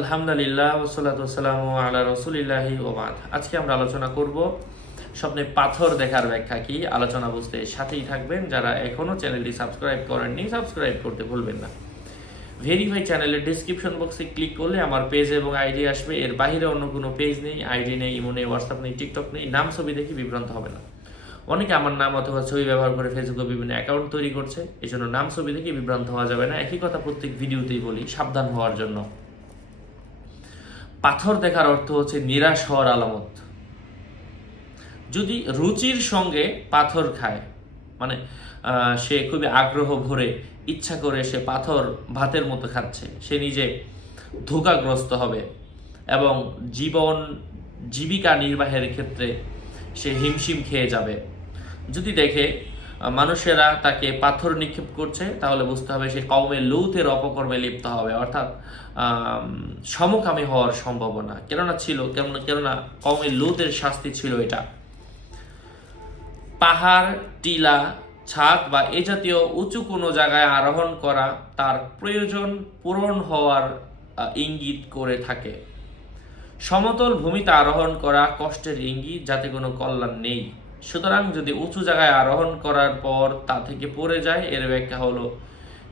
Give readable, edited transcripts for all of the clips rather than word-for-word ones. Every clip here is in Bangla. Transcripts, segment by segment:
আলহামদুলিল্লাহ ওয়াসসালাতু ওয়াসসালামু আলা রাসূলিল্লাহি ওয়া বাদ। আজকে আমরা আলোচনা করব স্বপ্নে পাথর দেখার ব্যাখ্যা কি। আলোচনা বুঝতে সাথেই থাকবেন। যারা এখনো চ্যানেলটি সাবস্ক্রাইব করেননি সাবস্ক্রাইব করতে ভুলবেন না। ভেরিফাই চ্যানেলের ডেসক্রিপশন বক্সে ক্লিক করলে আমার পেজ এবং আইডি আসবে। এর বাইরে অন্য কোনো পেজ নেই, আইডি নেই, ইমো নেই, হোয়াটসঅ্যাপ নেই, টিকটক নেই। নাম ছবি দেখে বিভ্রান্ত হবে না। অনেকে আমার নাম অথবা ছবি ব্যবহার করে ফেসবুকে বিভিন্ন অ্যাকাউন্ট তৈরি করছে, এই জন্য নাম ছবি দেখে বিভ্রান্ত হওয়া যাবে না। একই কথা প্রত্যেক ভিডিওতেই বলি, সাবধান হওয়ার জন্য। পাথর দেখার অর্থ হচ্ছে নিরাশ হওয়ার আলামত। যদি রুচির সঙ্গে পাথর খায়, মানে সে খুবই আগ্রহ ভরে ইচ্ছা করে সে পাথর ভাতের মতো খাচ্ছে, সে নিজে ধোঁকাগ্রস্ত হবে এবং জীবিকা নির্বাহের ক্ষেত্রে সে হিমশিম খেয়ে যাবে। যদি দেখে মানুষেরা তাকে পাথর নিক্ষেপ করছে, তাহলে বুঝতে হবে সে কওমে লূতের অপকর্মে লিপ্ত হবে, অর্থাৎ সমকামী হওয়ার সম্ভাবনা। কেননা কওমে লূতের শাস্তি ছিল এটা। পাহাড়, টিলা, ছাদ বা এ জাতীয় উঁচু কোনো জায়গায় আরোহণ করা তার প্রয়োজন পূরণ হওয়ার ইঙ্গিত করে থাকে। সমতল ভূমিতে আরোহণ করা কষ্টের ইঙ্গিত, যাতে কোনো কল্যাণ নেই। সুতরাং যদি উঁচু জায়গায় আরোহণ করার পর তা থেকে পড়ে যায়, এর ব্যাখ্যা হলো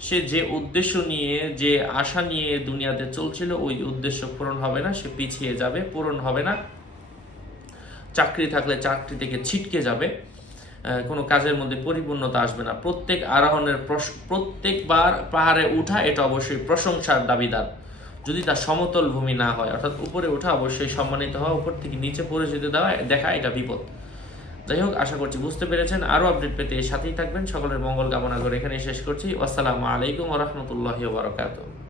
সে যে উদ্দেশ্য নিয়ে, যে আশা নিয়ে দুনিয়াতে চলছিল, ওই উদ্দেশ্য পূরণ হবে না, সে পিছিয়ে যাবে, পূরণ হবে না। চাকরি থাকলে চাকরি থেকে ছিটকে যাবে, কোনো কাজের মধ্যে পরিপূর্ণতা আসবে না। প্রত্যেকবার পাহাড়ে উঠা এটা অবশ্যই প্রশংসার দাবিদার, যদি তা সমতল ভূমি না হয়। অর্থাৎ উপরে ওঠা অবশ্যই সম্মানিত হওয়া, উপর থেকে নিচে পড়ে যেতে দেখা এটা বিপদ। যাই হোক, আশা করছি বুঝতে পেরেছেন। আরও আপডেট পেতে সাথেই থাকবেন। সকলের মঙ্গল কামনা করে এখানেই শেষ করছি। আসসালামু আলাইকুম ওয়া রাহমাতুল্লাহি ওয়া বারাকাতুহু।